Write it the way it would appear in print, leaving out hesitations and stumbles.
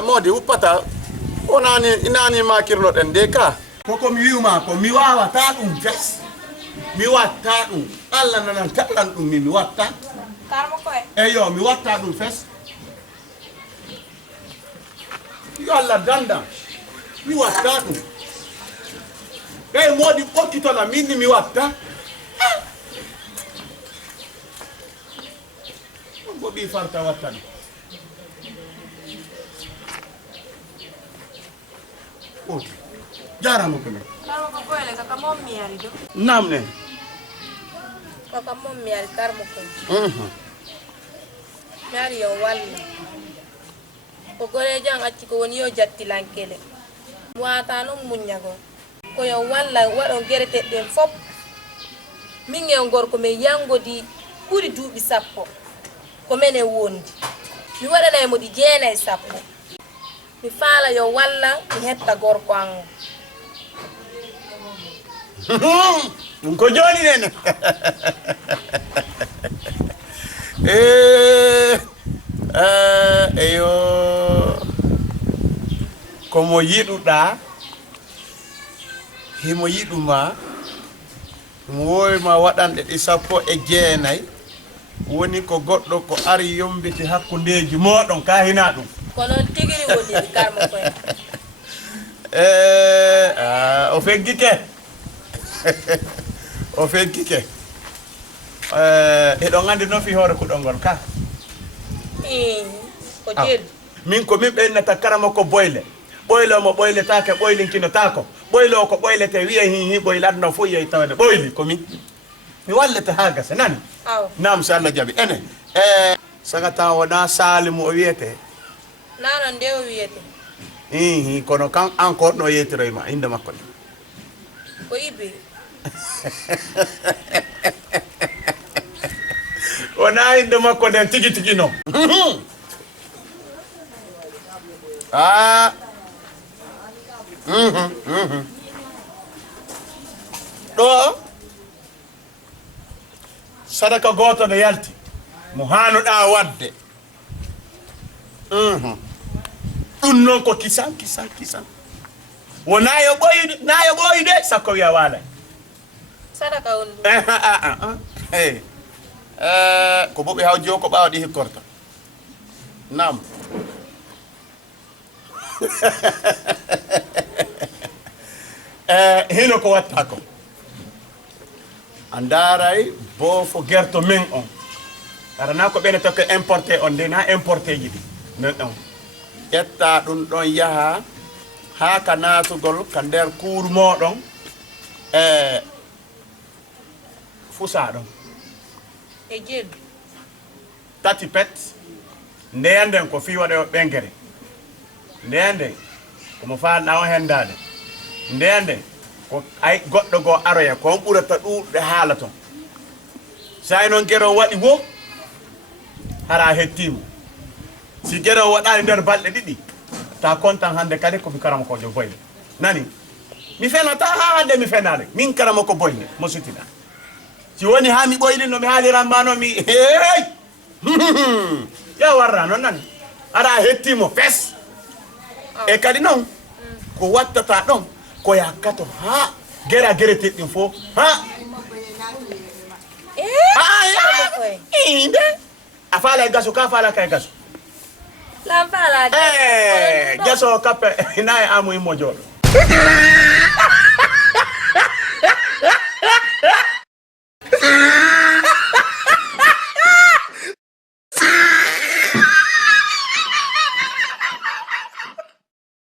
modi uppata onani inani makirno den de ka koko mi wiuma ko mi wawata dum fes mi watta dum alla nanan taklan dum mi watta karmo ko eyo mi watta dum fes yo alla danda mi watta dum modi pokkito la minni mi watta ko bi farta watta dum okay jarama ko men karmo ko boyle ka mom mi ari do namne ko mom mi ari karmo ko yari yo walla ko gore jang acci ko woni yo jatti lankele wata no munyago ko yo walla wado gerete den fop min e gorko me yangodi buri duubi sappo ko mene wondi mi wadana mo di jeenay sappo mi faala yo walla mi hetta gorko an ko joni nene eyo komo yiduda himo yiduma moy ma wadande di sappo e jeenay woni ko goddo ko ari yombiti hakkundeji modon ka hina dum kono tigiri wodi karmo ko o feggike o feggike e do ngandi no fi hore ko dongol ka ko jed min ko min bennata karama ko boyle boylo mo boyle take boylin kino tako boylo ko boyle te wiye hi boyladno fo yey tawde boyli ko mi wallata haga sanani nam sa Allah jabi ene sagata wona salimu o wiyete nano nde o wiyete kono kan encore no yetirema inde makko ko ibe wona inde makko den tigi tigi no do sadaka goto ne yalti mo hanuda wadde dum non ko kisan wona yo boyde sakko wiya wala sadaka on ko bobe hawji ko bawdi hikkorta nam hino ko watta ko andaray bo fo gerto men on arana ko bene to ko importer on de na importer jidi non on etta dum don yaha ha kanatugol ka der kuur modon fusa don e jeb tati pet ndenden ko fi wade bengere ndenden ko mo faal o hendade ndenden ko ay goddo go aroya ko burata duude haalaton say non gero wadi wo hara hettimo si gero wada nder balde didi ta kontan hande kade ko bi karama ko jo boyle nani mi fenata hande mi fenade min karama ko boyle mo sutina si woni ha mi boyle no mi haaliran mano mi hey ya warra non nani ara hettimo fes e kadi non ko wattata don ko yakkato ha gera gerete din fo ha inde afala gaso ka fala kay gaso la fala gaso kape na amu imojo